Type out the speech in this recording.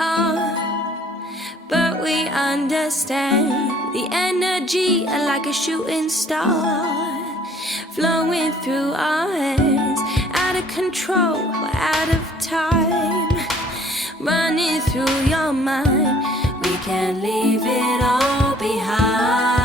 are, but we understand the energy like a shooting star flowing through our heads, out of control, out of time, running through your mind. We can't leave it all behind.